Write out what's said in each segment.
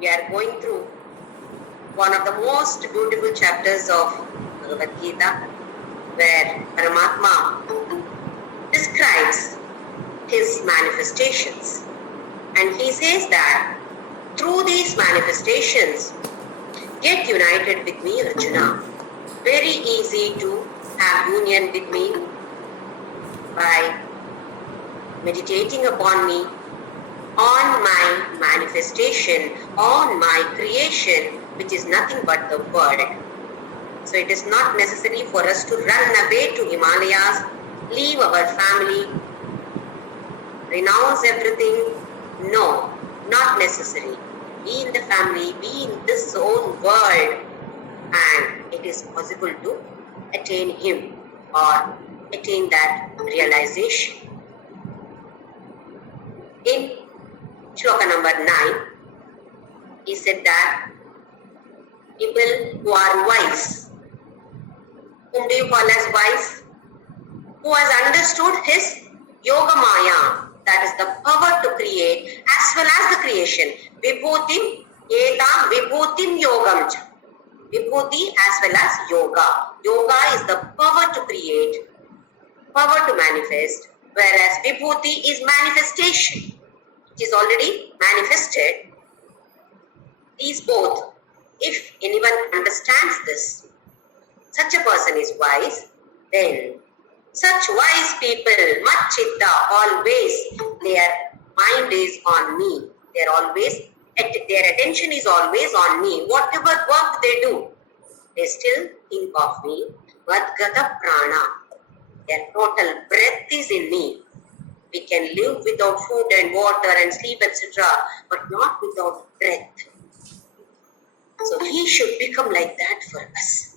we are going through one of the most beautiful chapters of Bhagavadgita, where Paramatma describes his manifestations. And he says that through these manifestations, get united with me, Arjuna. Very easy to have union with me by meditating upon me, on my manifestation, on my creation, which is nothing but the word. So it is not necessary for us to run away to Himalayas, leave our family, renounce everything. No, not necessary. Be in the family, be in this own world, and it is possible to attain Him or attain that realization. In Shloka number 9, he said that people who are wise, whom do you call as wise? Who has understood his yoga maya, that is the power to create as well as the creation. Vibhutim etam vibhutim yogam cha. Vibhuti as well as yoga. Yoga is the power to create, power to manifest, whereas vibhuti is manifestation. It is already manifested. These both, if anyone understands this, such a person is wise, then such wise people, machitta, always their mind is on me. Their attention is always on me. Whatever work they do, they still think of me. Vadgata prana. Their total breath is in me. We can live without food and water and sleep, etc., but not without breath. So he should become like that for us.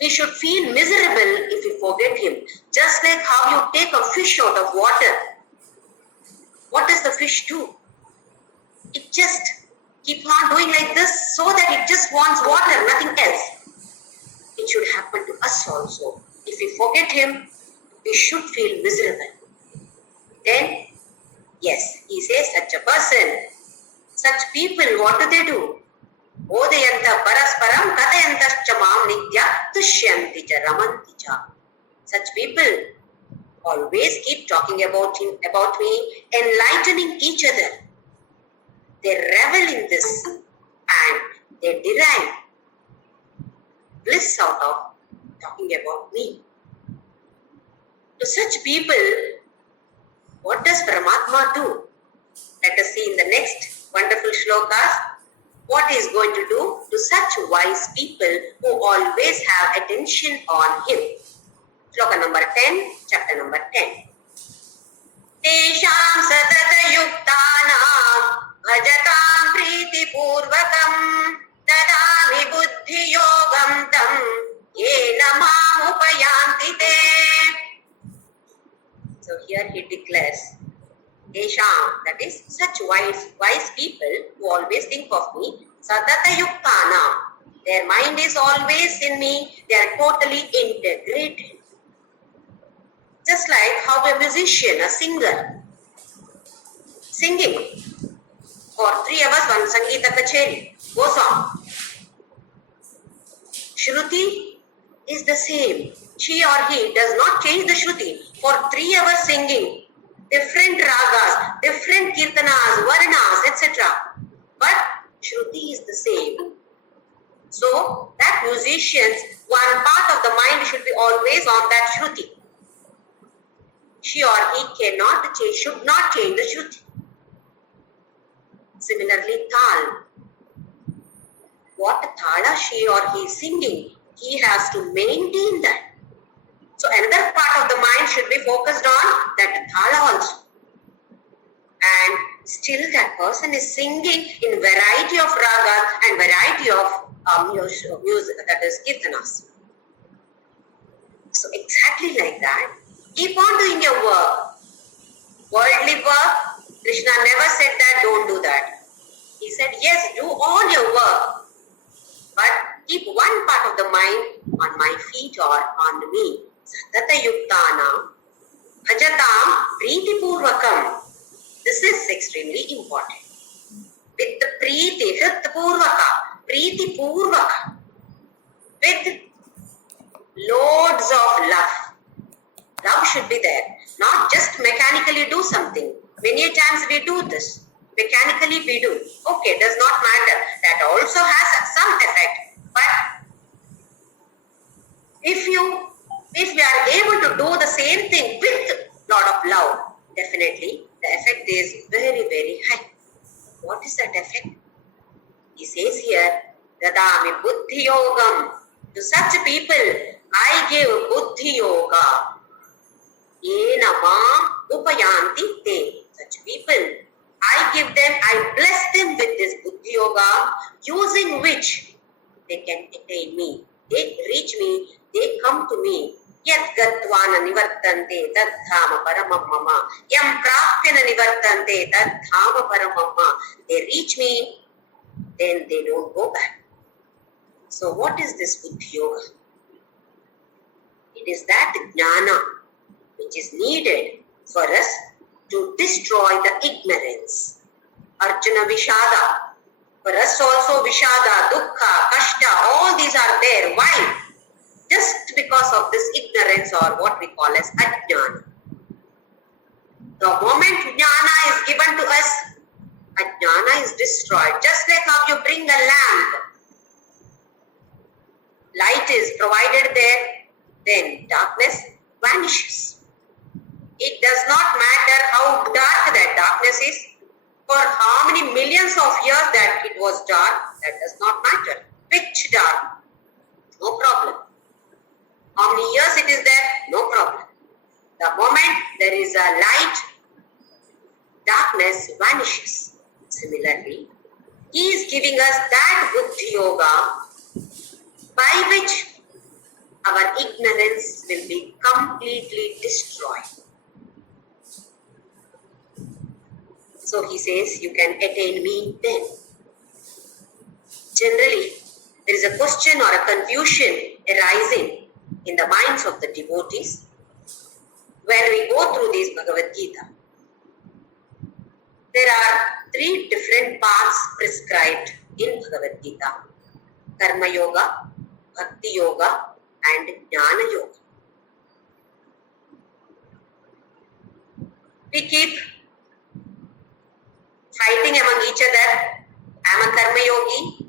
We should feel miserable if we forget him. Just like how you take a fish out of water. What does the fish do? It just keeps on doing like this so that it just wants water, nothing else. It should happen to us also. If we forget him, we should feel miserable. Then, yes, he says such a person, such people, what do? Odayanta parasparam katayantascha mam nitya tushyanti cha ramanti cha. Such people always keep talking about me, enlightening each other. They revel in this and they derive bliss out of talking about me. To such people, what does Paramatma do? Let us see in the next wonderful shlokas what he is going to do to such wise people who always have attention on him. Shloka number 10, chapter number 10. Tesham satata yuktanam bhajatam priti purvakam dadami buddhi yogam tam yena mam upayanti te. So here he declares, Kesham, that is such wise people who always think of me, Sadata Yuktana, their mind is always in me, they are totally integrated. Just like how a musician, a singer, singing for 3 hours one Sangeeta Kacheri goes on. Shruti is the same. She or he does not change the Shruti. For 3 hours singing, different ragas, different kirtanas, varnas, etc. But Shruti is the same. So that musician's one part of the mind should be always on that Shruti. She or he should not change the Shruti. Similarly, Tal. What Thala she or he is singing, he has to maintain that. So another part of the mind should be focused on that Thala also. And still that person is singing in variety of ragas and variety of music, that is kirtanas. So exactly like that, keep on doing your work. Worldly work, Krishna never said that, don't do that. He said, yes, do all your work, but keep one part of the mind on my feet or on me. Satata yuktana bhajatam priti purvakam. This is extremely important. With the Preeti, Hrit Purvaka, Preeti Purvaka, with loads of love. Love should be there, not just mechanically do something. Many times we do this. Mechanically we do. Okay, does not matter. That also has some effect. But if we are able to do the same thing with lot of love, definitely the effect is very, very high. What is that effect? He says here, Dadami Buddhi Yogam. To such people, I give Buddhi Yoga. Yena ma upayanti te. Such people, I give them, I bless them with this Buddhi Yoga, using which they can attain me. They reach me, they come to me. Yat gatvana nivartante tad dhama paramam mama. Yam praptyana nivartante tad dhama paramam mama. They reach me, then they don't go back. So what is this Buddhi Yoga? It is that jnana which is needed for us to destroy the ignorance. Arjuna Vishada. For us also Vishada, Dukkha, Kashta, all these are there. Why? Just because of this ignorance, or what we call as ajnana. The moment jnana is given to us, ajnana is destroyed. Just like how you bring a lamp. Light is provided there, then darkness vanishes. It does not matter how dark that darkness is, for how many millions of years that it was dark, that does not matter. Pitch dark, no problem. How many years it is there, no problem. The moment there is a light, darkness vanishes. Similarly, he is giving us that Buddhi Yoga by which our ignorance will be completely destroyed. So he says, you can attain me then. Generally, there is a question or a confusion arising in the minds of the devotees when we go through this Bhagavadgita. There are 3 different paths prescribed in Bhagavadgita: Karma Yoga, Bhakti Yoga, and Jnana Yoga. We keep fighting among each other. I am a Karma Yogi.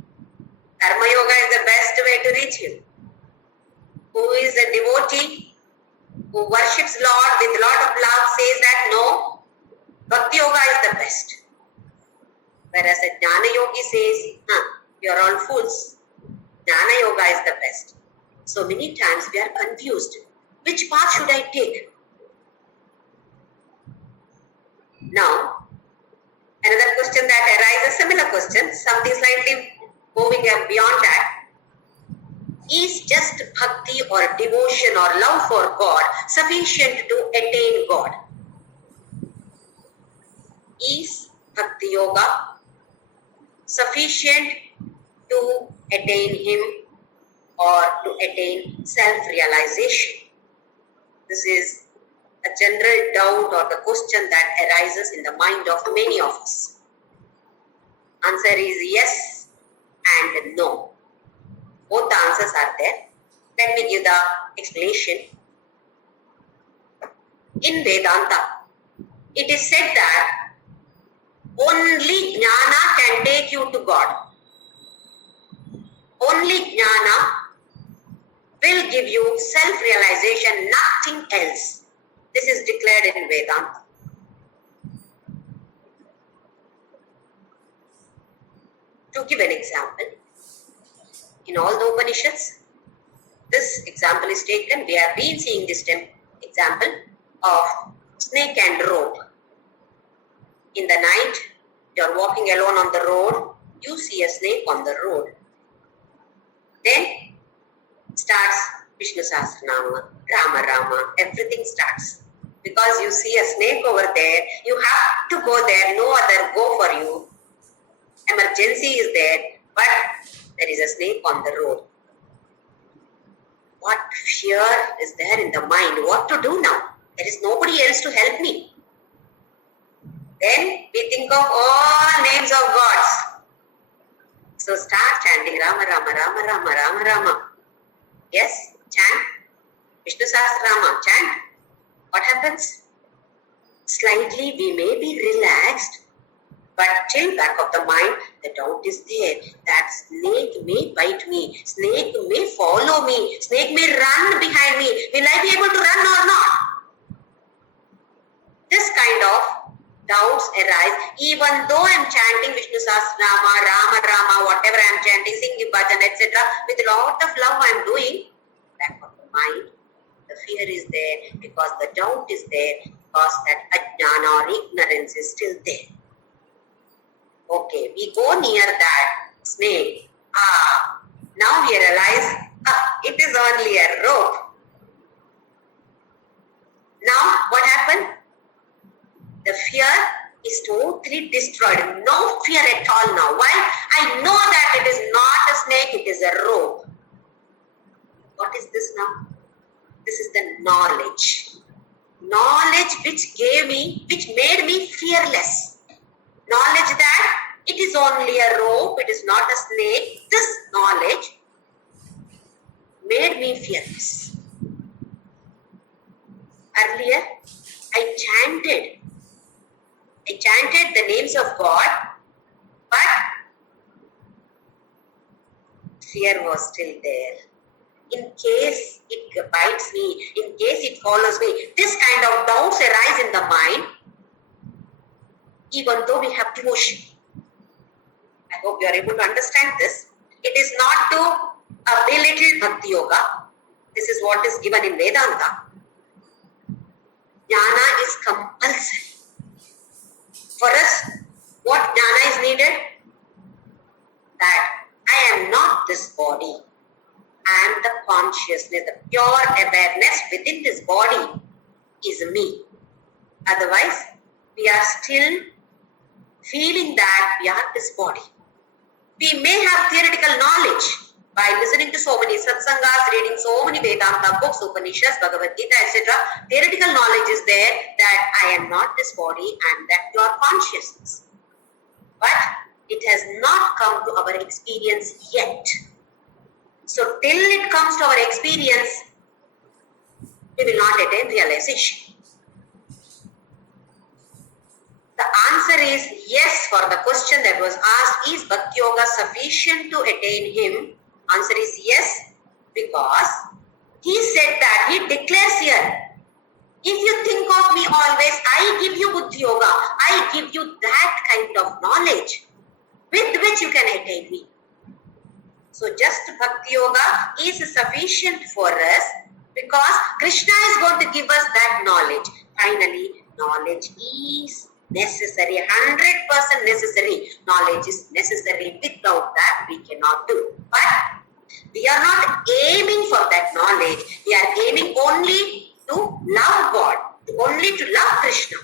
Karma Yoga is the best way to reach him. Who is a devotee who worships Lord with lot of love says that no, Bhakti Yoga is the best. Whereas a Jnana Yogi says, you are all fools. Jnana Yoga is the best. So many times we are confused. Which path should I take? Now, another question that arises, similar question, something slightly moving beyond that. Is just bhakti or devotion or love for God sufficient to attain God? Is Bhakti Yoga sufficient to attain Him or to attain self-realization? This is a general doubt or the question that arises in the mind of many of us. Answer is yes and no. Both the answers are there. Let me give the explanation. In Vedanta, it is said that only jnana can take you to God. Only jnana will give you self-realization, nothing else. This is declared in Vedanta. To give an example, in all the Upanishads, this example is taken. We have been seeing this example of snake and rope. In the night, you are walking alone on the road, you see a snake on the road. Then starts Vishnu Sahasranama, Rama Rama, everything starts. Because you see a snake over there, you have to go there, no other go for you. Emergency is there, but there is a snake on the road. What fear is there in the mind? What to do now? There is nobody else to help me. Then we think of all names of gods. So start chanting Rama Rama Rama Rama Rama Rama. Yes, chant Vishnu Sahasranama, chant. What happens? Slightly we may be relaxed, but till back of the mind, the doubt is there. That snake may bite me, snake may follow me, snake may run behind me. Will I be able to run or not? This kind of doubts arise even though I am chanting Vishnu Sahasranama, Rama Rama, whatever I am chanting, singing bhajan, etc. With a lot of love I am doing. Back of the mind, the fear is there because the doubt is there, because that ajnana or ignorance is still there. Okay, we go near that snake. Now we realize, it is only a rope. Now what happened? The fear is totally destroyed. No fear at all now. Why? I know that it is not a snake, it is a rope. What is this now? This is the knowledge. Knowledge which made me fearless. Knowledge that it is only a rope, it is not a snake. This knowledge made me fearless. Earlier, I chanted the names of God, but fear was still there. In case it bites me, in case it follows me, this kind of doubts arise in the mind, even though we have devotion. I hope you are able to understand this. It is not to belittle Bhakti Yoga. This is what is given in Vedanta. Jnana is compulsory. For us, what jnana is needed? That I am not this body. And the consciousness, the pure awareness within this body is me. Otherwise, we are still feeling that we are this body. We may have theoretical knowledge by listening to so many satsangas, reading so many Vedanta books, Upanishads, Bhagavadgita, etc. Theoretical knowledge is there that I am not this body and that pure consciousness. But it has not come to our experience yet. So till it comes to our experience, we will not attain realization. The answer is yes for the question that was asked, is Bhakti Yoga sufficient to attain Him? Answer is yes, because He said that, He declares here, if you think of me always, I give you Buddhi Yoga, I give you that kind of knowledge with which you can attain me. So just Bhakti Yoga is sufficient for us because Krishna is going to give us that knowledge. Finally, knowledge is necessary, 100% necessary. Knowledge is necessary. Without that, we cannot do. But we are not aiming for that knowledge. We are aiming only to love God, only to love Krishna.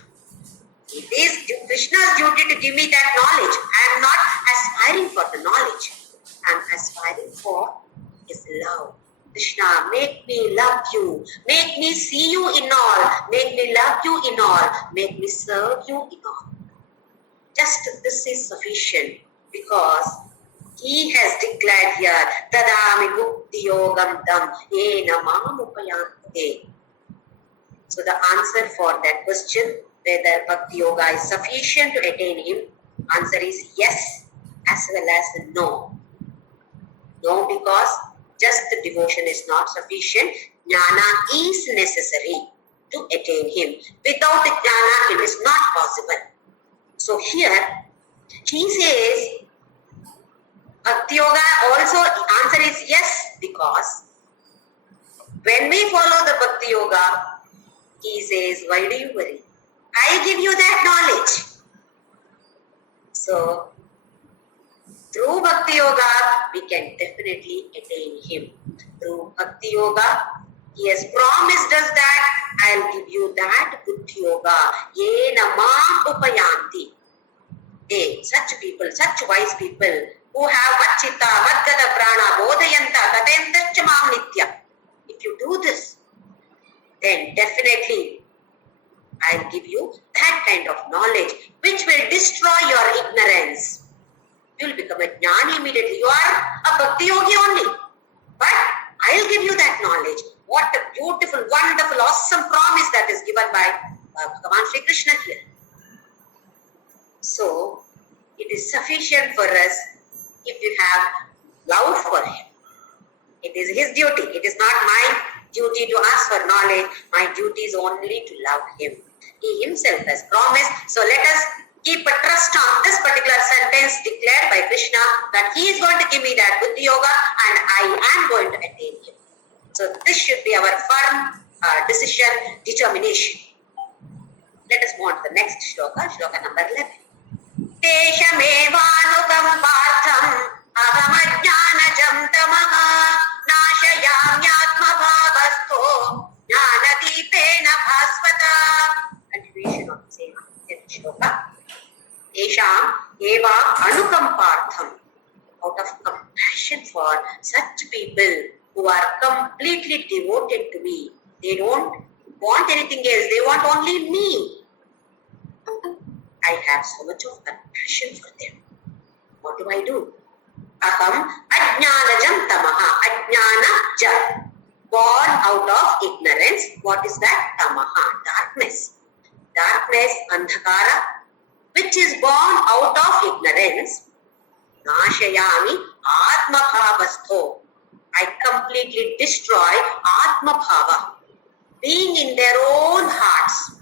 It is Krishna's duty to give me that knowledge. I am not aspiring for the knowledge. I am aspiring for His love. Krishna, make me love you. Make me see you in all. Make me love you in all. Make me serve you in all. Just this is sufficient because He has declared here, Dadami Bhakti Yogam Dam Ena Mamupayante. So the answer for that question, whether Bhakti Yoga is sufficient to attain Him, answer is yes as well as no. No, because just the devotion is not sufficient. Jnana is necessary to attain Him. Without the jnana, it is not possible. So here, he says, Bhakti Yoga also, the answer is yes, because when we follow the Bhakti Yoga, he says, why do you worry? I give you that knowledge. So, through Bhakti Yoga, we can definitely attain Him. Through Bhakti Yoga, He has promised us that I'll give you that Buddhi Yoga. Yena mam upayanti. They, such people, such wise people who have vachita, vadgata prana, bodhayanta, tatenta mam nitya. If you do this, then definitely I'll give you that kind of knowledge which will destroy your ignorance. You will become a jnani immediately. You are a bhakti yogi only. But I'll give you that knowledge. What a beautiful, wonderful, awesome promise that is given by Bhagavan Shri Krishna here. So, it is sufficient for us if you have love for him. It is his duty. It is not my duty to ask for knowledge. My duty is only to love him. He himself has promised. So let us keep a trust on this particular sentence declared by Krishna that he is going to give me that Buddhi Yoga and I am going to attain him. So this should be our firm decision, determination. Let us move on to the next shloka, shloka number 11. Teshamevanukam partham ahamajnanajam tamaha nashayamyatma bhavastho jnanadipena bhasvata. Continuation of the same shloka. Tesham eva anukampartham. Out of compassion for such people who are completely devoted to me. They don't want anything else. They want only me. I have so much of compassion for them. What do I do? Aham ajnanajam tamaha. Ajnana. Born out of ignorance. What is that? Tamaha. Darkness. Darkness, andhakara, which is born out of ignorance. Nashayami atma bhavastho. I completely destroy atma bhava. Being in their own hearts.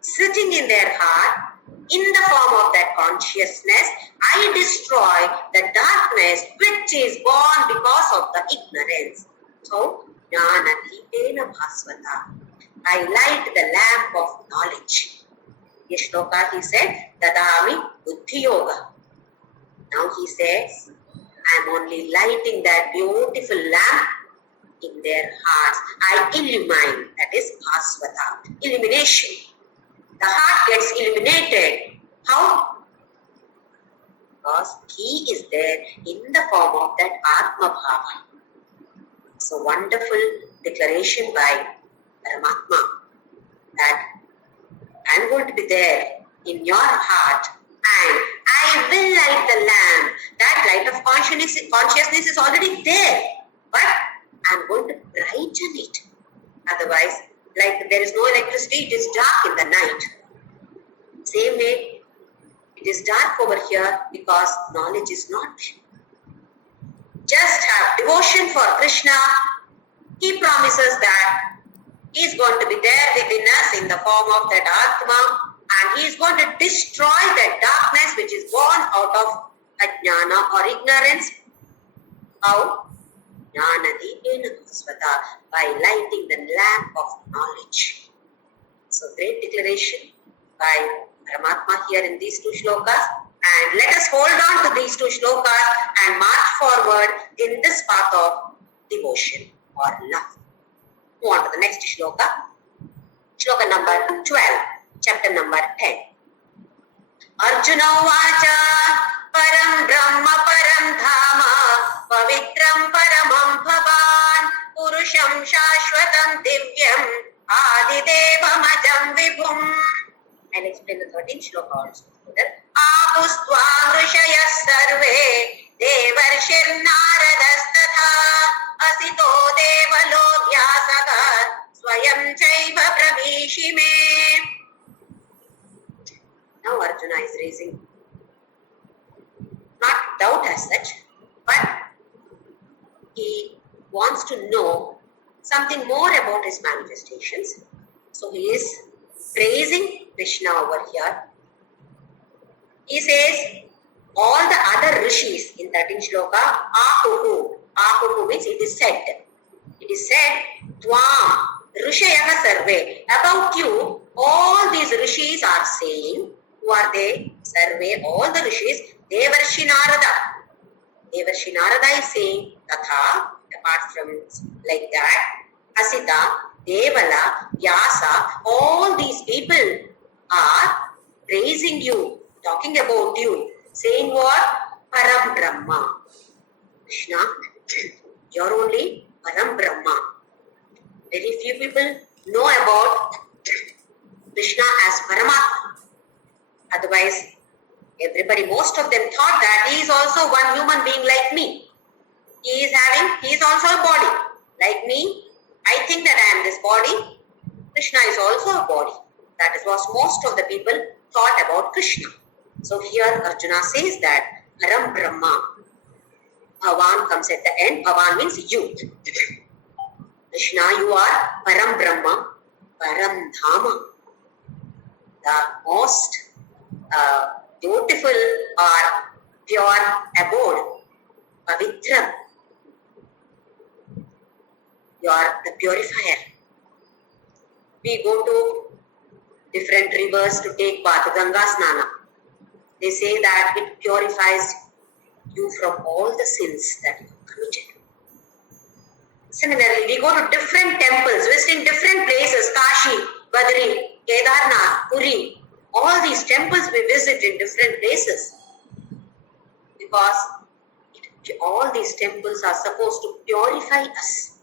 Sitting in their heart, in the form of that consciousness, I destroy the darkness which is born because of the ignorance. So, jnanadipena bhasvata. I light the lamp of knowledge. Shloka he said, dadami buddhi yoga. Now he says, I am only lighting that beautiful lamp in their hearts. I illumine, that is bhasvata, illumination. The heart gets illuminated. How? Because he is there in the form of that atma bhava. So wonderful declaration by Paramatma that I am going to be there in your heart and I will light the lamp. That light of consciousness is already there, but I am going to brighten it. Otherwise, like there is no electricity, it is dark in the night. Same way, it is dark over here because knowledge is not there. Just have devotion for Krishna. He promises that he is going to be there within us in the form of that Atma and he is going to destroy that darkness which is born out of ajnana or ignorance. How? Jnanadipena bhasvata, by lighting the lamp of knowledge. So great declaration by Paramatma here in these two shlokas. And let us hold on to these two shlokas and march forward in this path of devotion or love. Move on to the next shloka. Shloka number 12, chapter number 10. Arjuna vacha param brahma param dhama pavitram paramam bhavan purusham shashvatam divyam adidevam ajam vibhum. I'll explain the 13th shloka also. Apustva vrishayas sarve devarshir naradastatha asito devalo vyasaka swayam chaiva pravishime. Now Arjuna is raising not doubt as such, but he wants to know something more about his manifestations. So he is praising Krishna over here. He says, all the other rishis in 13th shloka, ahuhu. Ahuhu means it is said. It is said, Tvam, Rishayaka Sarve. About you, all these rishis are saying, who are they? Sarve, all the rishis, Devarshi Narada. Devarshi Narada is saying, Tatha, apart from like that, Asita, Devala, Vyasa, all these people are praising you, talking about you, saying what? Param Brahma. Krishna, you are only Param Brahma. Very few people know about Krishna as Paramatma. Otherwise, Everybody, most of them thought that he is also one human being like me. He is also a body. Like me, I think that I am this body. Krishna is also a body. That is what most of the people thought about Krishna. So here Arjuna says that Param Brahma. Bhavan comes at the end. Bhavan means youth. Krishna, you are Param Brahma, Param Dhama. The most beautiful or pure abode. Pavitram. You are the purifier. We go to different rivers to take bath, Ganga Snana. They say that it purifies you from all the sins that you have committed. Similarly, we go to different temples, visiting different places, Kashi, Badri, Kedarnath, Puri. All these temples we visit in different places. Because all these temples are supposed to purify us.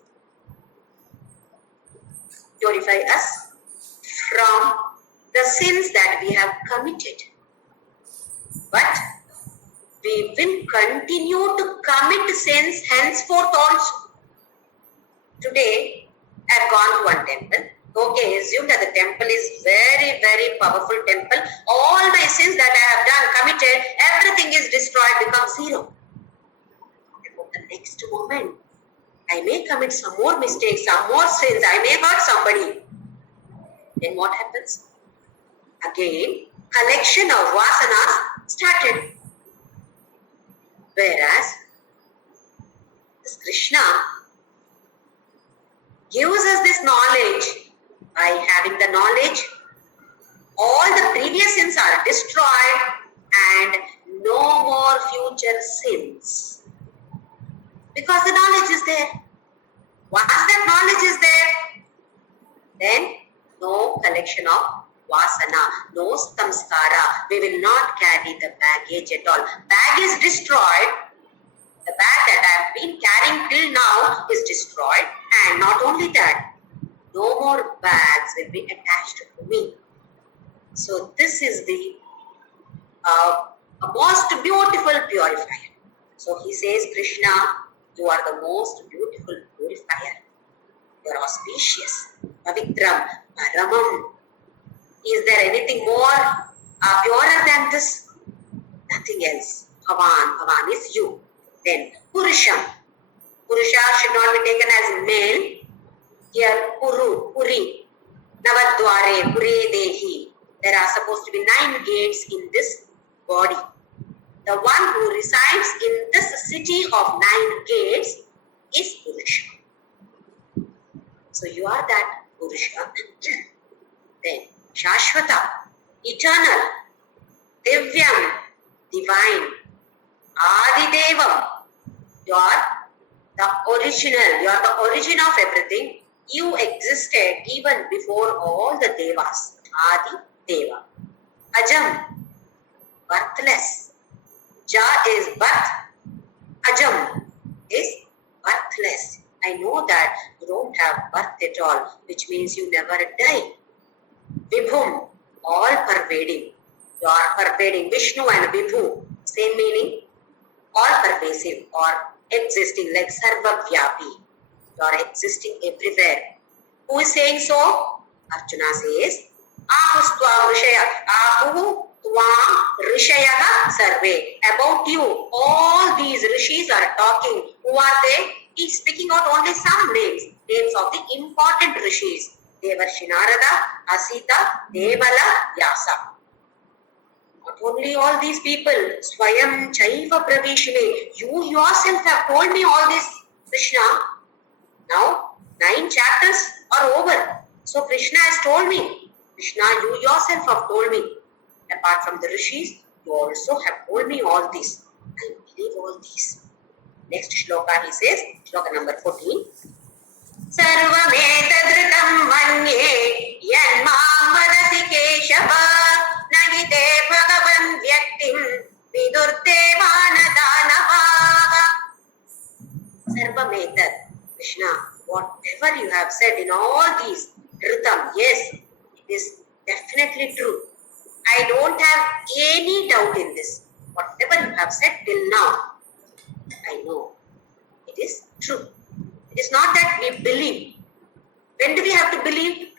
Purify us from the sins that we have committed. But we will continue to commit sins henceforth also. Today, I have gone to one temple. Okay, assume that the temple is very, very powerful temple. All my sins that I have done, committed, everything is destroyed, becomes zero. But the next moment, I may commit some more mistakes, some more sins. I may hurt somebody. Then what happens? Again, collection of vasanas started. Whereas, this Krishna gives us this knowledge. By having the knowledge, all the previous sins are destroyed and no more future sins. Because the knowledge is there. Once that knowledge is there, then no collection of vasana, no samskara. We will not carry the baggage at all. Bag is destroyed. The bag that I have been carrying till now is destroyed. And not only that, no more bags will be attached to me. So this is the most beautiful purifier. So he says, Krishna, you are the most beautiful purifier. You are auspicious. Pavitram, Paramam. Is there anything more purer than this? Nothing else. Bhavan is you. Then Purusham. Purusha should not be taken as male. Here, Puri, Navadware, Puri Dehi. There are supposed to be 9 gates in this body. The one who resides in this city of 9 gates is Purusha. So you are that Purusha. Then Shashvata, eternal, Divyam, divine, Adidevam. You are the original. You are the origin of everything. You existed even before all the devas. Adi Deva. Ajam, birthless. Ja is birth. Ajam is birthless. I know that you don't have birth at all, which means you never die. Vibhum, all pervading. You are pervading. Vishnu and Vibhu, same meaning. All pervasive or existing like Sarvavyapi. You are existing everywhere. Who is saying so? Arjuna says, Ahustva Rishaya. Ahu Tvam Rishayaha Sarve. About you, all these rishis are talking. Who are they? He is speaking out only some names. Names of the important rishis. Devarshi Narada, Asita, Devala, Vyasa. Not only all these people, Swayam Chaiva Pravishine, you yourself have told me all this, Krishna. Now, 9 chapters are over. So Krishna has told me. Krishna, you yourself have told me. Apart from the rishis, you also have told me all this. I believe all these. Next shloka he says, shloka number 14. Sarvametadritam manye yanmam vadasi keshava nagite bhagavan vyaktim vidurtevana danavaha. Sarvametad, Krishna, whatever you have said in all these Ritam, yes, it is definitely true. I don't have any doubt in this. Whatever you have said till now, I know it is true. It is not that we believe. When do we have to believe?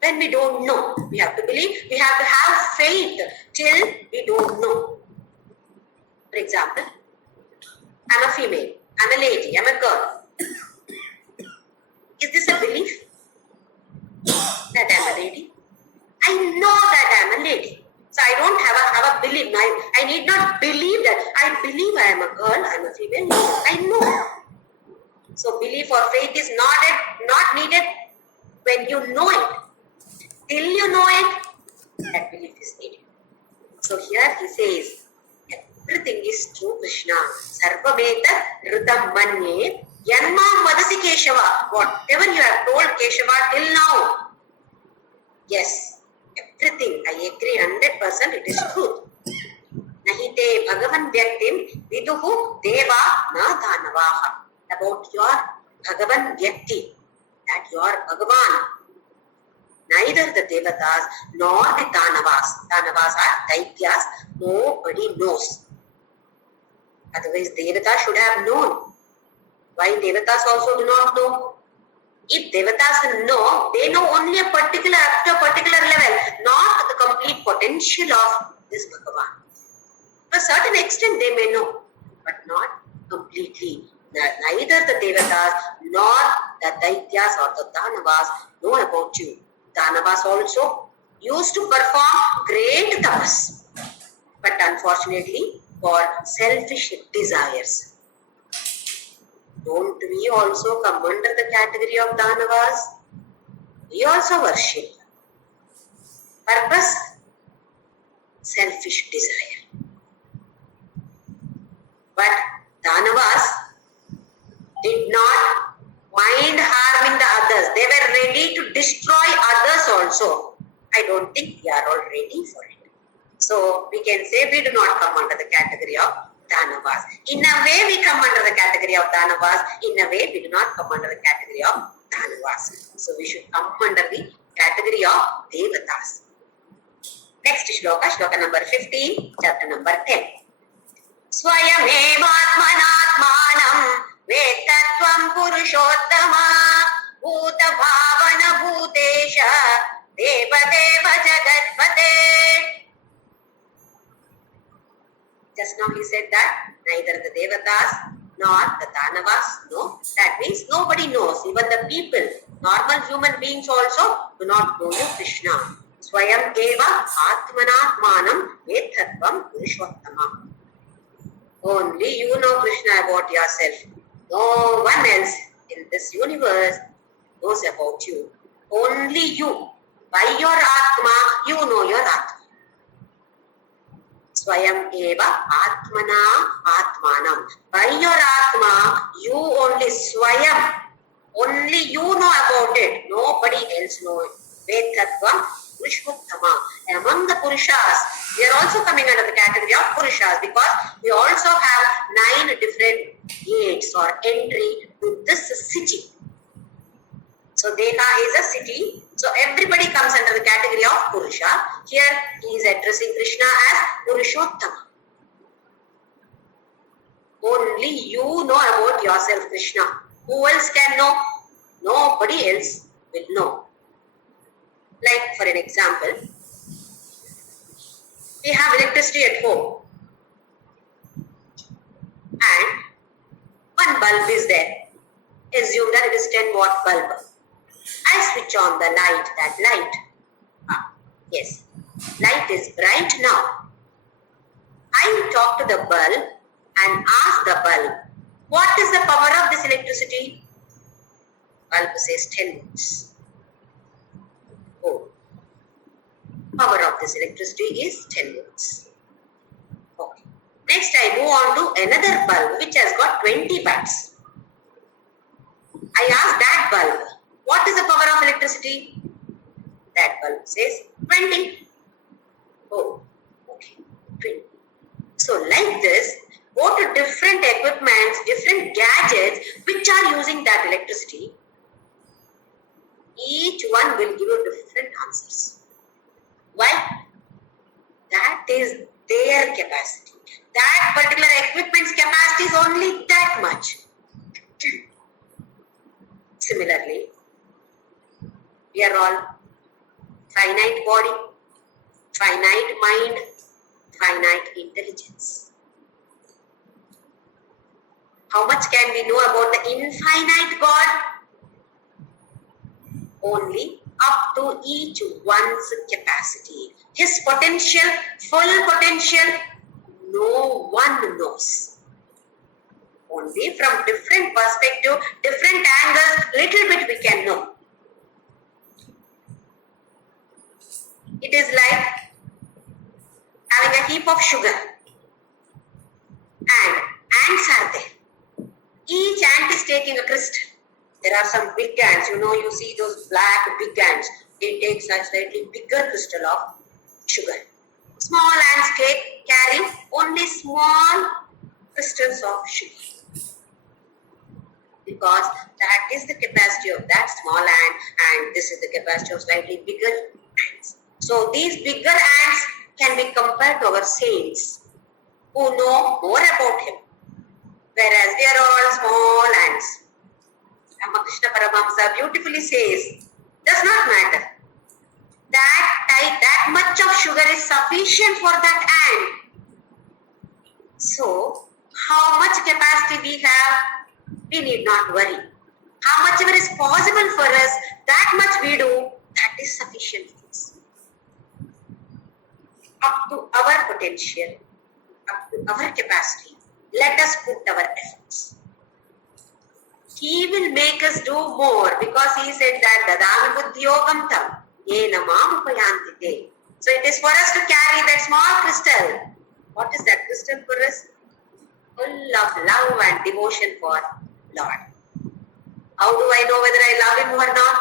When we don't know. We have to believe. We have to have faith till we don't know. For example, I'm a female, I'm a lady, I'm a girl. Is this a belief that I'm a lady? I know that I'm a lady. So I don't have a belief. I need not believe that. I believe I am a girl, I am a female. No, I know. So belief or faith is not needed when you know it. Till you know it, that belief is needed. So here he says, everything is true, Krishna. Sarvameta Ritam Manye Yanmam Vadasi Keshava. Whatever you have told Keshava till now, yes, everything, I agree 100%, it is truth. Nahite Bhagavan Vyaktim Viduhu Deva Na Dhanavaha. About your Bhagavan Vyakti, that you are Bhagavan. Neither the Devatas nor the Dhanavas. Dhanavas are Daityas. Nobody knows. Otherwise, Devatas should have known. Why Devatas also do not know? If Devatas know, they know only up to a particular level, not the complete potential of this Bhagavan. To a certain extent they may know, but not completely. Neither the Devatas nor the Daityas or the Dhanavas know about you. Dhanavas also used to perform great tapas, but unfortunately for selfish desires. Don't we also come under the category of Dhanavas? We also worship. Purpose? Selfish desire. But Dhanavas did not mind harming the others. They were ready to destroy others also. I don't think we are all ready for it. So we can say we do not come under the category of Dhanavas. In a way we come under the category of Dhanavas. In a way we do not come under the category of Dhanavas. So we should come under the category of Devatas. Next shloka, shloka number 15, chapter number 10. Swayamevatmanatmanam Vetatvam Purushottama Bhuta Bhavana Bhutesha Deva Deva Jagatpate. Just now he said that neither the Devatas nor the Dhanavas know. That means nobody knows. Even the people, normal human beings also do not know you, Krishna. Swayam Eva Atmanatmanam Vetatvam Purushottama. Only you know Krishna about yourself. No one else in this universe knows about you. Only you. By your Atma, you know your Atma. Swayam eva Atmana Atmanam. By your Atma, you only Swayam. Only you know about it. Nobody else knows it. Vetatvam Purushotthama. Among the Purushas, we are also coming under the category of Purushas because we also have 9 different gates or entry to this city. So Deha is a city. So everybody comes under the category of Purusha. Here he is addressing Krishna as Purushottama. Only you know about yourself, Krishna. Who else can know? Nobody else will know. Like for an example, we have electricity at home and one bulb is there. Assume that it is 10 watt bulb. I switch on the light, that light. Yes, light is bright now. I talk to the bulb and ask the bulb, what is the power of this electricity? Bulb says 10 volts. Oh, power of this electricity is 10 volts. Okay. Next I move on to another bulb which has got 20 watts. I ask that bulb, what is the power of electricity? That bulb says 20. Oh, okay, 20. So like this, go to different equipments, different gadgets which are using that electricity. Each one will give you different answers. Why? That is their capacity. That particular equipment's capacity is only that much. Similarly, we are all finite body, finite mind, finite intelligence. How much can we know about the infinite God? Only up to each one's capacity. His potential, full potential, no one knows. Only from different perspective, different angles, little bit we can know. It is like having a heap of sugar and ants are there. Each ant is taking a crystal. There are some big ants, you see those black big ants. They take a slightly bigger crystal of sugar. Small ants carry only small crystals of sugar. Because that is the capacity of that small ant and this is the capacity of slightly bigger ants. So these bigger ants can be compared to our saints who know more about him. Whereas we are all small ants. Ramakrishna Paramahamsa beautifully says, does not matter. That much of sugar is sufficient for that ant. So, how much capacity we have, we need not worry. How much ever is possible for us, that much we do, that is sufficient for us. Up to our potential, up to our capacity, let us put our efforts. He will make us do more because he said that dadami buddhiyogam tam yena mam upayantite. So it is for us to carry that small crystal. What is that crystal for us? Full of love and devotion for Lord. How do I know whether I love him or not?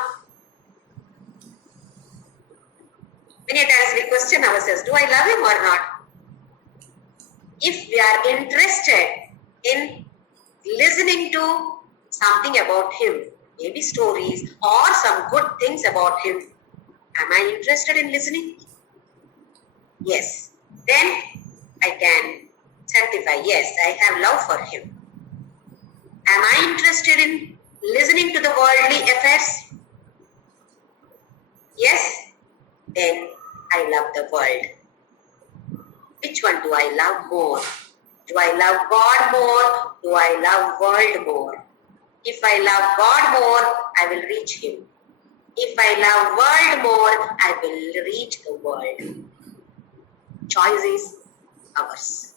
Many times we question ourselves, do I love him or not? If we are interested in listening to something about him, maybe stories or some good things about him, am I interested in listening? Yes. Then I can certify, yes, I have love for him. Am I interested in listening to the worldly affairs? Yes. Then I love the world. Which one do I love more? Do I love God more? Do I love world more? If I love God more, I will reach him. If I love world more, I will reach the world. Choice is ours.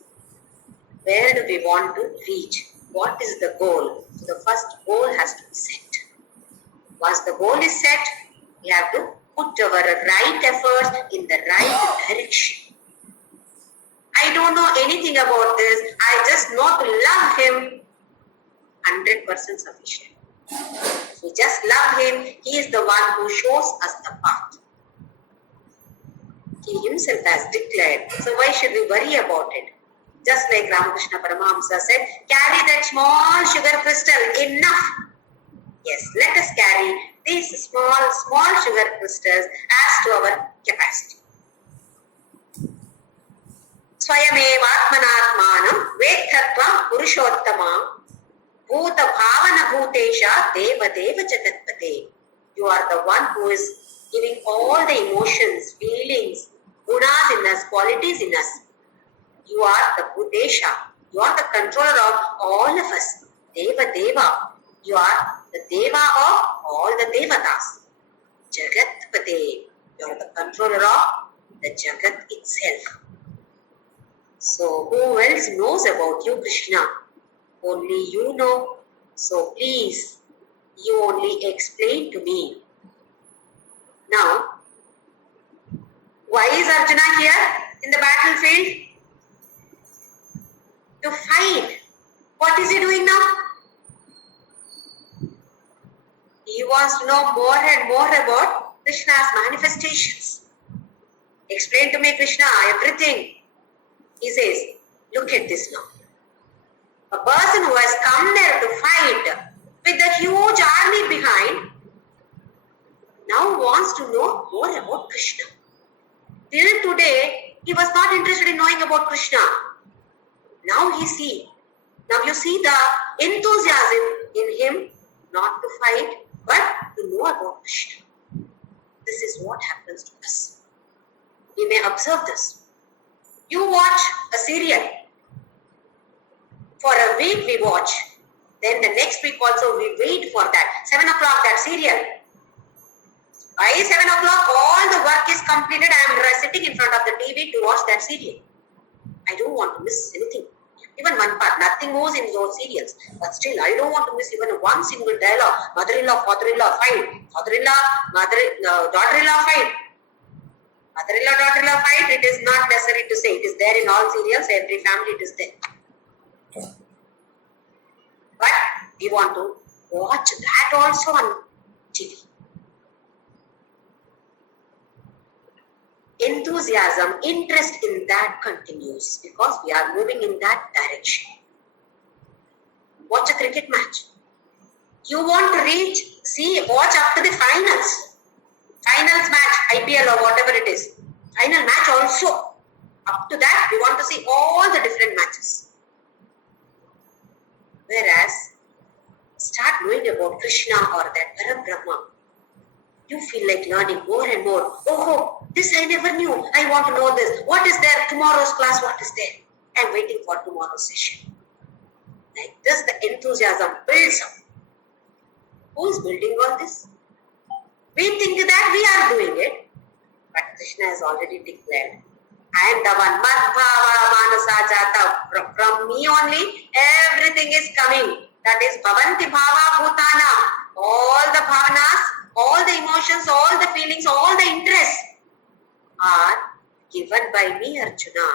Where do we want to reach? What is the goal? So the first goal has to be set. Once the goal is set, we have to put our right efforts in the right direction. I don't know anything about this. I just know to love him. 100% sufficient. If we just love him, he is the one who shows us the path. He himself has declared. So why should we worry about it? Just like Ramakrishna Paramahamsa said, carry that small sugar crystal, enough. Yes, let us carry these small sugar crystals as to our capacity. Swayameva atmanatmanam vedhatvam purushottama bhuta bhavana bhutesha deva deva jagatpate. You are the one who is giving all the emotions, feelings, gunas in us, qualities in us. You are the Bhutesha. You are the controller of all of us. Deva Deva. You are the Deva of all the Devatas. Jagatpate. You are the controller of the Jagat itself. So who else knows about you, Krishna? Only you know. So please, you only explain to me. Now, why is Arjuna here in the battlefield? To fight. What is he doing now? He wants to know more and more about Krishna's manifestations. Explain to me, Krishna, everything. He says, look at this now. A person who has come there to fight with a huge army behind now wants to know more about Krishna. Till today, he was not interested in knowing about Krishna. Now you see the enthusiasm in him, not to fight, but to know about Krishna. This is what happens to us. We may observe this. You watch a serial. For a week we watch. Then the next week also we wait for that. 7 o'clock, that serial. By 7 o'clock, all the work is completed. I am sitting in front of the TV to watch that serial. I don't want to miss anything. Even one part, nothing goes in those serials. But still, I don't want to miss even one single dialogue. Mother-in-law, father-in-law, fight. Father-in-law, daughter-in-law, fight. Mother-in-law, daughter-in-law, fight. It is not necessary to say. It is there in all serials. Every family it is there. But we want to watch that also on TV. Enthusiasm, interest in that continues because we are moving in that direction. Watch a cricket match. You want to watch up to the finals. Finals match, IPL or whatever it is. Final match also. Up to that, we want to see all the different matches. Whereas, start knowing about Krishna or that Parabrahma. You feel like learning more and more. Oh, this I never knew. I want to know this. What is there? Tomorrow's class, what is there? I'm waiting for tomorrow's session. Like this, the enthusiasm builds up. Who is building all this? We think that we are doing it. But Krishna has already declared, I am the one. Madhava manasa jata. From me only, everything is coming. That is bhavanti bhava bhutana. All the bhavanas, all the emotions, all the feelings, all the interests are given by me, Arjuna.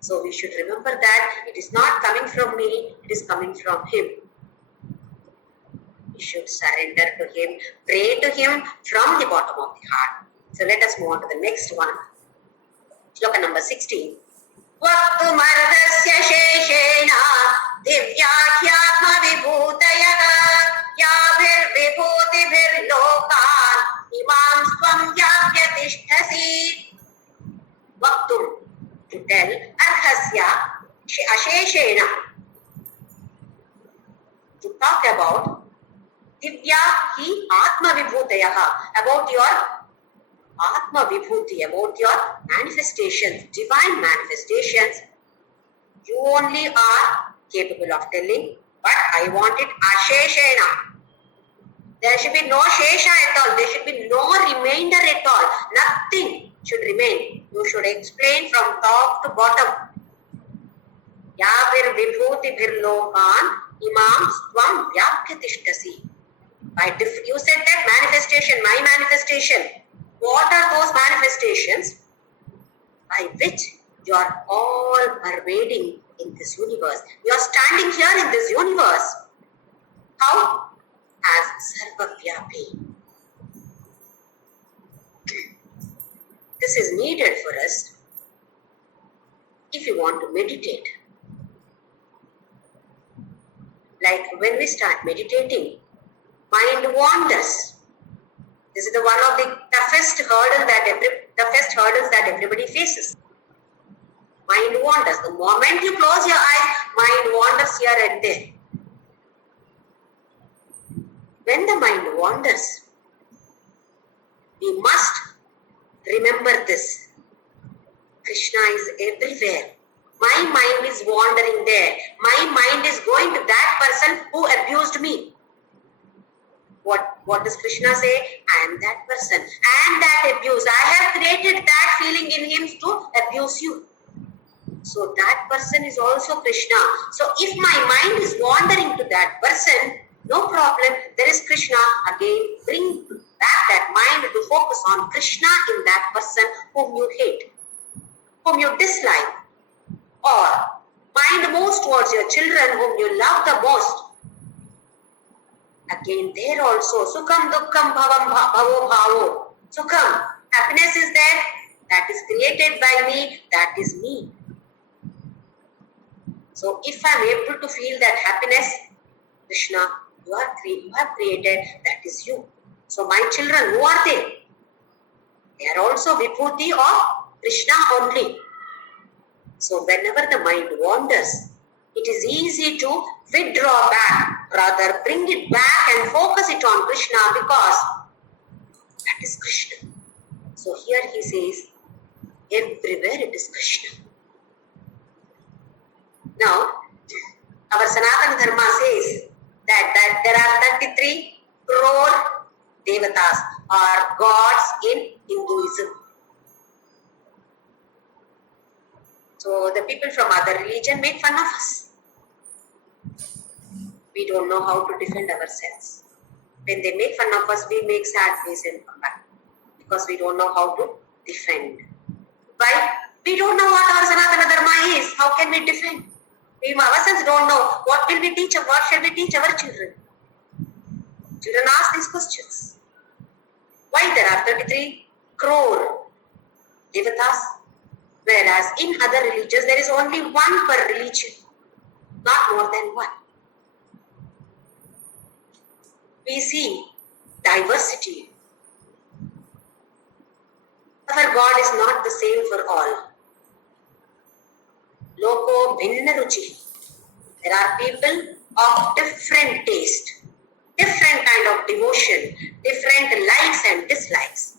So we should remember that it is not coming from me, it is coming from him. We should surrender to him, pray to him from the bottom of the heart. So let us move on to the next one. Shloka number 16. Vaktu mardasya sheshena divyakhyatma vibhutayana yabhir vibhutibhir lokan imam svam yakyatishtasi. Vaktu, to tell, arhasya asheshena, to talk about divya hi atma vibhutayaha, about your atma vibhuti, about your manifestations, divine manifestations. You only are capable of telling, but I want it asheshena. There should be no shesha at all. There should be no remainder at all. Nothing should remain. You should explain from top to bottom. Yavir vibhuti bhir lokan imam svam vyakyatishtasi. You said that manifestation, my manifestation. What are those manifestations by which you are all pervading in this universe? You are standing here in this universe. How? As Sarvavyapi. This is needed for us if you want to meditate. Like when we start meditating, mind wanders. This is one of the toughest hurdles that everybody faces. Mind wanders. The moment you close your eyes, mind wanders here and there. When the mind wanders, we must remember this. Krishna is everywhere. My mind is wandering there. My mind is going to that person who abused me. What does Krishna say? I am that person. And that abuse. I have created that feeling in him to abuse you. So that person is also Krishna. So if my mind is wandering to that person, no problem. There is Krishna. Again, bring back that mind to focus on Krishna in that person whom you hate, whom you dislike. Or mind moves towards your children whom you love the most. Again, there also, Sukham Dukkham Bhavam Bhavo Bhavo. Sukham, happiness is there, that is created by me, that is me. So if I am able to feel that happiness, Krishna, you have created, that is you. So my children, who are they? They are also Vibhuti of Krishna only. So whenever the mind wanders, it is easy to withdraw back, rather bring it back and focus it on Krishna, because that is Krishna. So here he says, everywhere it is Krishna. Now, our Sanatana Dharma says that there are 33 crore devatas or gods in Hinduism. So the people from other religion make fun of us. We don't know how to defend ourselves. When they make fun of us, we make sad face and come back, because we don't know how to defend. Why? We don't know what our Sanatana Dharma is. How can we defend? We ourselves don't know. What will we teach? What shall we teach our children? Children ask these questions. Why there are 33 crore devatas, whereas in other religions there is only one per religion, not more than one. We see diversity. Our God is not the same for all. Loko bhinna ruchi. There are people of different taste, different kind of devotion, different likes and dislikes.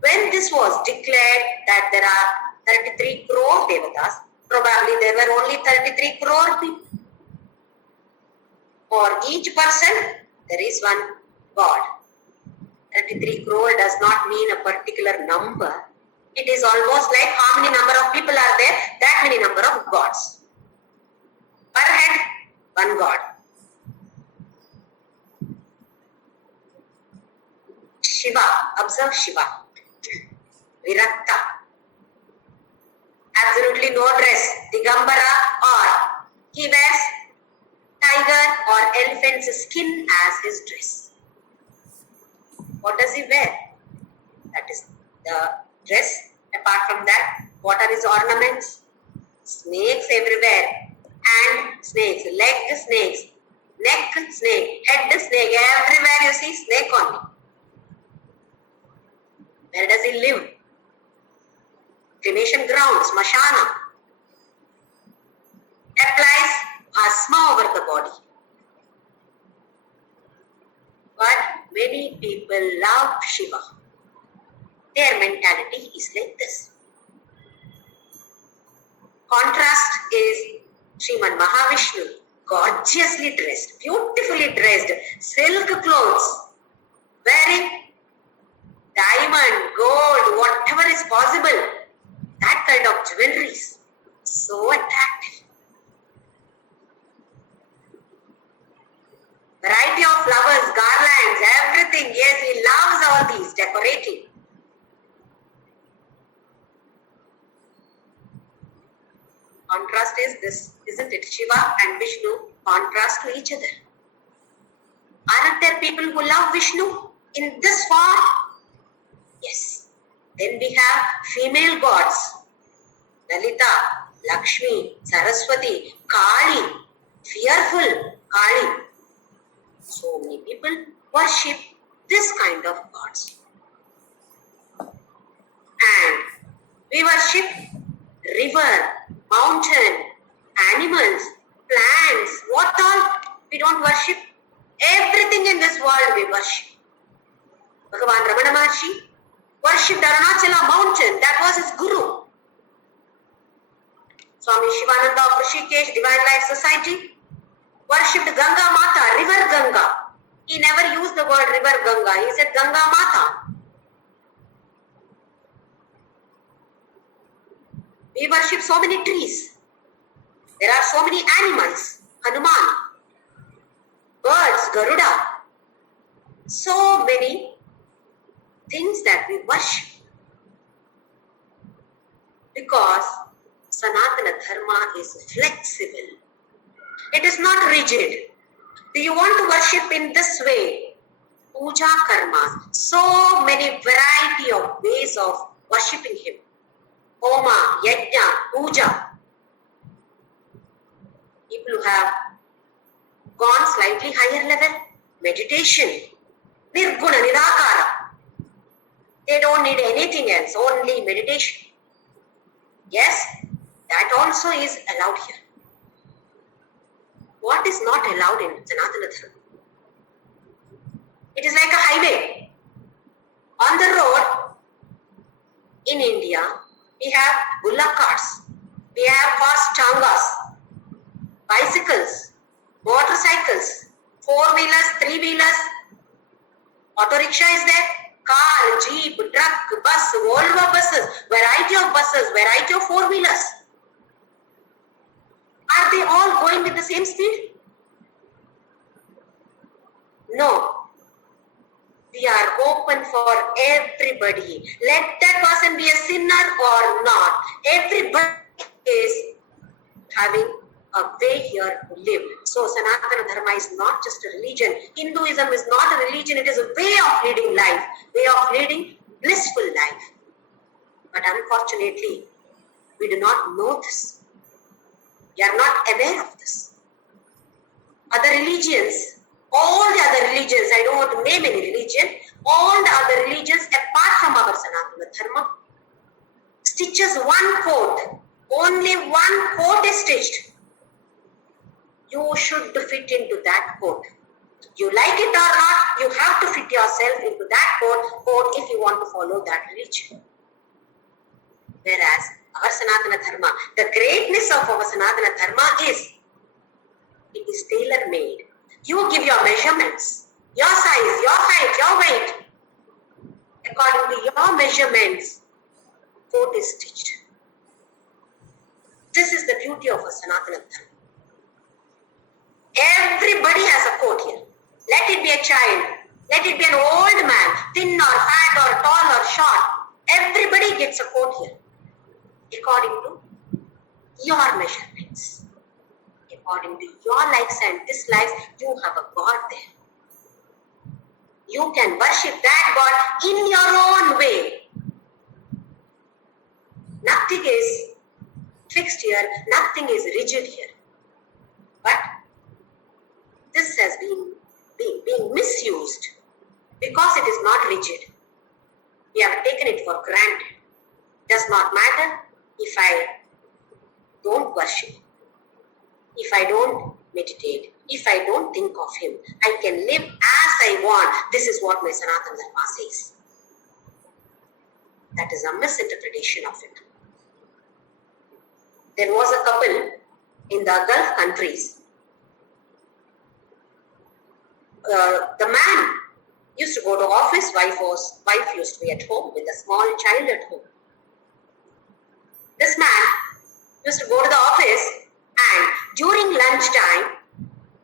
When this was declared that there are 33 crore devatas, probably there were only 33 crore people. For each person, there is one God. 33 crore does not mean a particular number. It is almost like how many number of people are there, that many number of gods. Per head, one God. Shiva, observe Shiva. Virakta. Absolutely no dress. Digambara, or he wears tiger or elephant's skin as his dress. What does he wear? That is the dress. Apart from that, what are his ornaments? Snakes everywhere. And snakes, leg snakes, neck snake, head snake. Everywhere you see snake only. Where does he live? Cremation ground, smashana. Applies bhasma over the body. But many people love Shiva. Their mentality is like this. Contrast is Sriman Mahavishnu, gorgeously dressed, beautifully dressed, silk clothes, wearing diamond, gold, whatever is possible, that kind of jewelry, so attractive. Variety of flowers, garlands, everything. Yes, he loves all these decorating. Contrast is this, isn't it? Shiva and Vishnu contrast to each other. Aren't there people who love Vishnu in this form? Yes. Then we have female gods. Lalita, Lakshmi, Saraswati, Kali, fearful Kali. So many people worship this kind of gods. And we worship river, mountain, animals, plants, what all? We don't worship. Everything in this world we worship. Bhagavan Ramana Maharshi worshipped Arunachala mountain. That was his guru. Swami Shivananda of Rishikesh Divine Life Society worshipped Ganga Mata, river Ganga. He never used the word river Ganga. He said Ganga Mata. We worship so many trees. There are so many animals. Hanuman, birds, Garuda. So many things that we worship. Because Sanatana Dharma is flexible. It is not rigid. Do you want to worship in this way? Puja karma. So many variety of ways of worshipping him. Homa, yajna, puja. People who have gone slightly higher level, meditation, nirguna, nirakara. They don't need anything else, only meditation. Yes, that also is allowed here. What is not allowed in Sanatana Dharma? It is like a highway. On the road in India, we have bullock carts, we have horse changas, bicycles, motorcycles, four-wheelers, three-wheelers, auto rickshaw is there, car, jeep, truck, bus, Volvo buses, variety of four-wheelers. Are they all going with the same speed? No. We are open for everybody. Let that person be a sinner or not. Everybody is having a way here to live. So Sanatana Dharma is not just a religion. Hinduism is not a religion. It is a way of leading life. Way of leading blissful life. But unfortunately, we do not know this. We are not aware of this. Other religions, all the other religions, I don't want to name any religion, all the other religions apart from our Sanatana Dharma, stitches one coat. Only one coat is stitched. You should fit into that coat. You like it or not, you have to fit yourself into that coat if you want to follow that religion. Whereas our Sanatana Dharma, the greatness of our Sanatana Dharma is, it is tailor-made. You give your measurements, your size, your height, your weight. According to your measurements, coat is stitched. This is the beauty of a Sanatana Dharma. Everybody has a coat here. Let it be a child, let it be an old man, thin or fat or tall or short. Everybody gets a coat here. According to your measurements. According to your likes and dislikes, you have a God there. You can worship that God in your own way. Nothing is fixed here, nothing is rigid here. But this has been misused because it is not rigid. We have taken it for granted. Does not matter if I don't worship, if I don't meditate, if I don't think of Him. I can live as I want. This is what my Sanatana Dharma says. That is a misinterpretation of it. There was a couple in the Gulf countries. The man used to go to office, wife used to be at home with a small child at home. This man used to go to the office, and during lunchtime,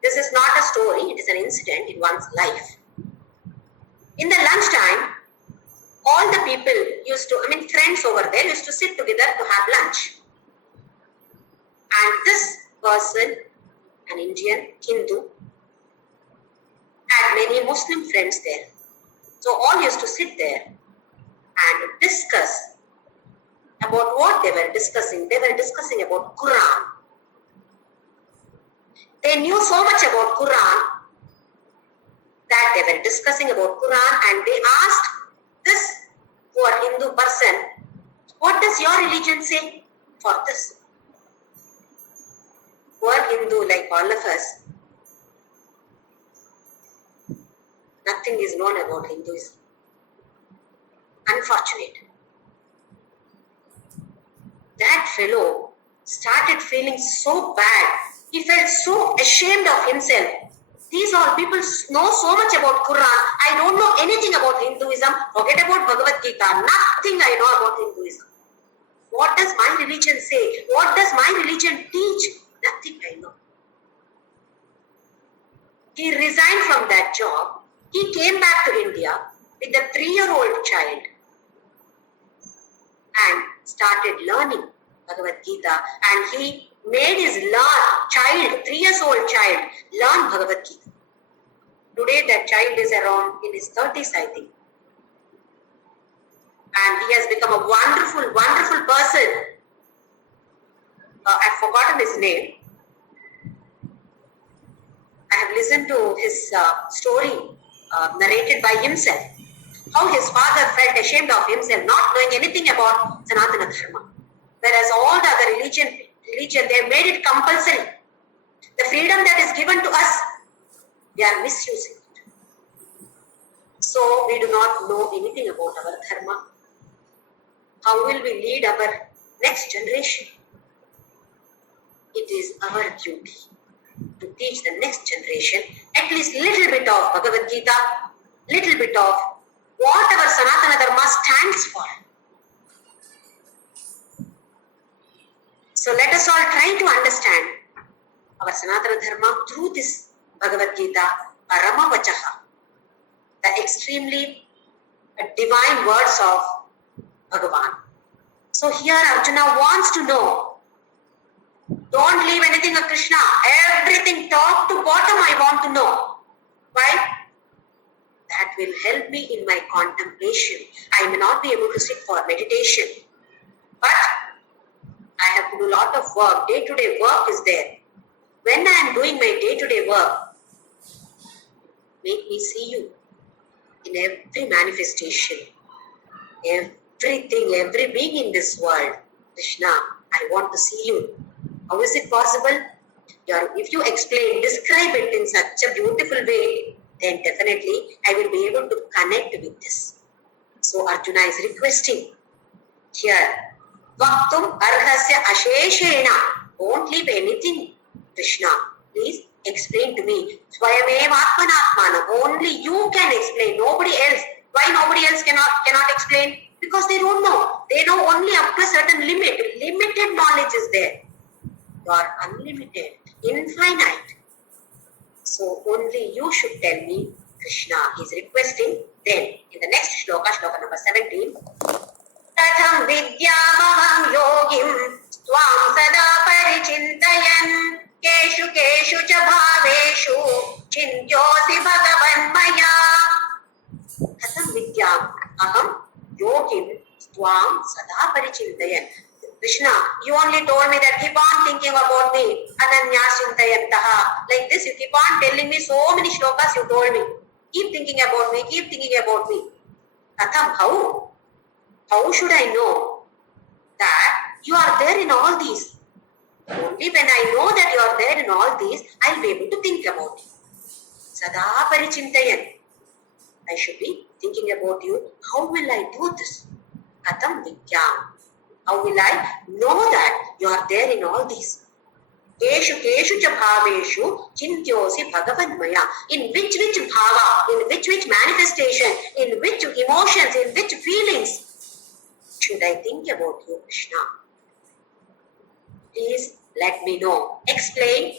this is not a story, it is an incident in one's life. In the lunchtime, all the people friends over there used to sit together to have lunch. And this person, an Indian, Hindu, had many Muslim friends there. So all used to sit there and discuss about what they were discussing. They were discussing about Quran. They knew so much about Quran that they were discussing about Quran, and they asked this poor Hindu person, what does your religion say for this? Poor Hindu, like all of us, nothing is known about Hinduism. Unfortunate. That fellow started feeling so bad. He felt so ashamed of himself. These all people know so much about Quran. I don't know anything about Hinduism. Forget about Bhagavadgita. Nothing I know about Hinduism. What does my religion say? What does my religion teach? Nothing I know. He resigned from that job. He came back to India with a 3-year-old child and started learning Bhagavad Gita, and he made his child, 3-year-old child, learn Bhagavad Gita. Today that child is around in his 30s, I think. And he has become a wonderful, wonderful person. I've forgotten his name. I have listened to his story narrated by himself. how his father felt ashamed of himself, not knowing anything about Sanatana Dharma. Whereas all the other religion, they made it compulsory. The freedom that is given to us, they are misusing it. So we do not know anything about our dharma. How will we lead our next generation? It is our duty to teach the next generation at least little bit of Bhagavadgita, little bit of what our Sanatana Dharma stands for. So let us all try to understand our Sanatana Dharma through this Bhagavad Gita, Parama Vachaha, the extremely divine words of Bhagavan. So here Arjuna wants to know, don't leave anything of Krishna, everything top to bottom I want to know. Why? That will help me in my contemplation. I may not be able to sit for meditation, but I have to do a lot of work. Day-to-day work is there. When I am doing my day-to-day work, make me see you in every manifestation, everything, every being in this world. Krishna, I want to see you. How is it possible? If you explain, describe it in such a beautiful way, then definitely I will be able to connect with this. So Arjuna is requesting here, Vaktum arhasya asheshena. Don't leave anything, Krishna. Please explain to me. Swayameva atmanatmana. Only you can explain. Nobody else. Why nobody else cannot explain? Because they don't know. They know only up to a certain limit. Limited knowledge is there. You are unlimited, infinite. So only you should tell me, Krishna. He is requesting. Then in the next shloka, shloka number 17, Tatham vidyamaham yogim tvam sada parichintayan keshu keshu cha bhaveshu chintyosi bhagavan maya. Tatham vidyam aham yogim tvam sada parichintayan. Krishna, you only told me that keep on thinking about me. Ananyashintayantaha. Like this, you keep on telling me so many shlokas you told me. Keep thinking about me, keep thinking about me. Katham, how? How should I know that you are there in all these? Only when I know that you are there in all these, I will be able to think about you. Sada parichintayan. I should be thinking about you. How will I do this? Katham vidyam. How will I know that you are there in all these? Keshu keshu cha bhaveshu chintyosi bhagavan maya. In which bhava, in which manifestation, in which emotions, in which feelings should I think about you, Krishna? Please let me know. Explain.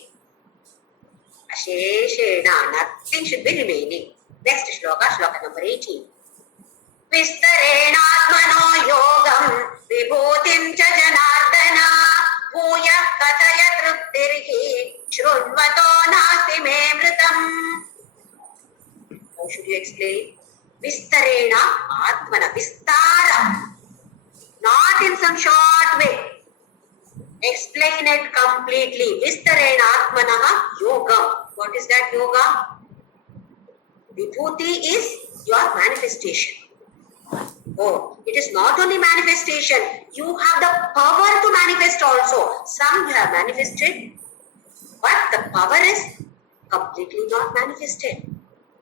Asheshena, nothing should be remaining. Next shloka, shloka number 18. Vistarenatmano yogam vibhutim cha janardana bhuya kathaya truptirhi shrunvato nasti me mritam. How should you explain? Vistarena atmana. Vistara. Not in some short way. Explain it completely. Vistarena atmanaha yogam. What is that yoga? Vibhuti is your manifestation. Oh, it is not only manifestation. You have the power to manifest also. Some you have manifested, but the power is completely not manifested.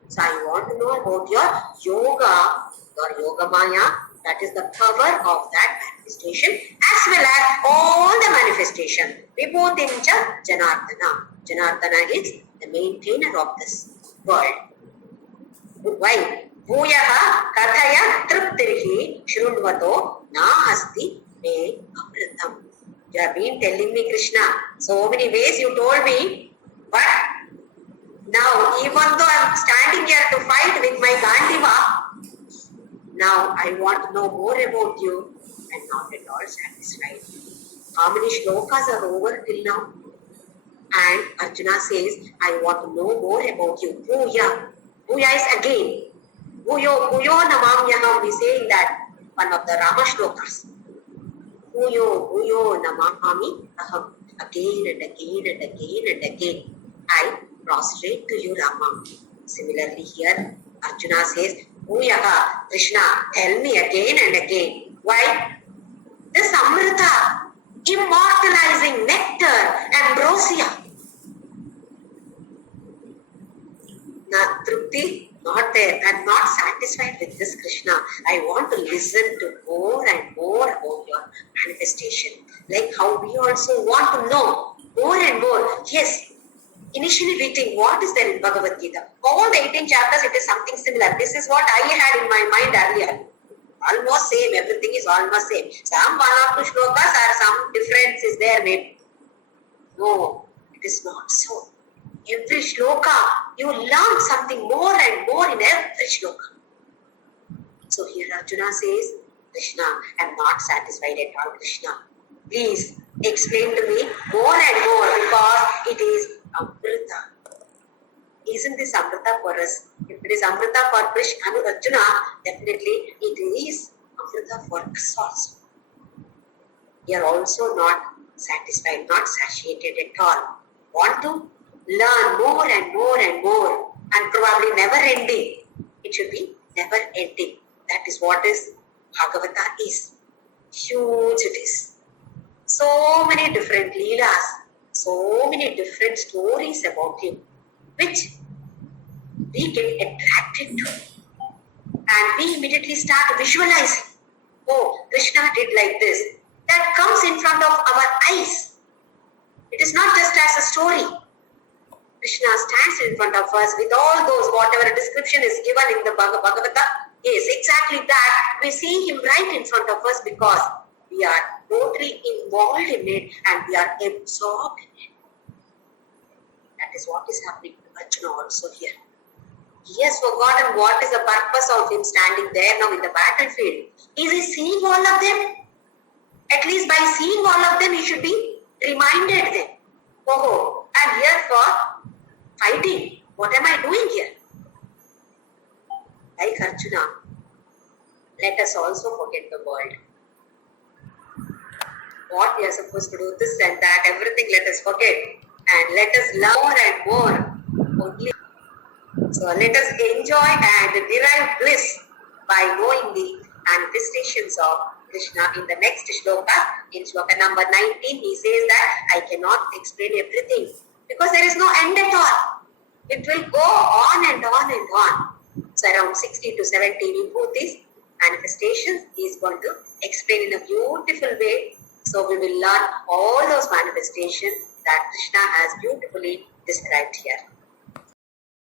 So I want to know about your yoga maya. That is the power of that manifestation as well as all the manifestation. Vibhutimcha Janardana. Janardana is the maintainer of this world. Why? Bhuyaha kathaya truptirhi shrunvato nahasti me amritam. You have been telling me, Krishna, so many ways you told me, but now even though I am standing here to fight with my Gandiva, now I want to know more about you and not at all satisfied. How many shlokas are over till now? And Arjuna says, I want to know more about you. Bhuya. Bhuya is again. Bhuyo namamyaham, we saying that one of the Rama shlokas. Bhuyo namami aham. Again and again and again and again, I prostrate to you, Rama. Similarly here, Arjuna says, Bhuyaha, Krishna, tell me again and again. Why? This Amrita, immortalizing nectar, ambrosia. Trupti, not there. I am not satisfied with this, Krishna. I want to listen to more and more about your manifestation. Like how we also want to know more and more. Yes, initially we think, what is there in Bhagavad Gita? All the 18 chapters, it is something similar. This is what I had in my mind earlier. Almost same, everything is almost same. Some one or two shlokas or some difference is there maybe. No, it is not so. Every shloka, you learn something more and more in every shloka. So here Arjuna says, Krishna, I am not satisfied at all, Krishna. Please explain to me more and more because it is Amrita. Isn't this Amrita for us? If it is Amrita for Krishna and Arjuna, definitely it is Amrita for us also. We are also not satisfied, not satiated at all. Want to learn more and more and more and probably never ending. It should be never ending. That is what is Bhagavata is. Huge it is. So many different leelas, so many different stories about him, which we get attracted to. And we immediately start visualizing. Oh, Krishna did like this. That comes in front of our eyes. It is not just as a story. Krishna stands in front of us with all those, whatever description is given in the Bhagavata. Yes, exactly that. We see him right in front of us because we are totally involved in it and we are absorbed in it. That is what is happening to Arjuna also here. He has forgotten what is the purpose of him standing there now in the battlefield. Is he seeing all of them? At least by seeing all of them, he should be reminded them. Oh, I'm here for fighting. What am I doing here? Like Arjuna, let us also forget the world. What we are supposed to do, this and that, everything let us forget. And let us learn more and more. Only. So let us enjoy and derive bliss by knowing the manifestations of Krishna. In the next shloka, in shloka number 19, he says that I cannot explain everything because there is no end at all. It will go on and on and on. So around 60 to 70 vibhutis, manifestations, he is going to explain in a beautiful way. So we will learn all those manifestations that Krishna has beautifully described here.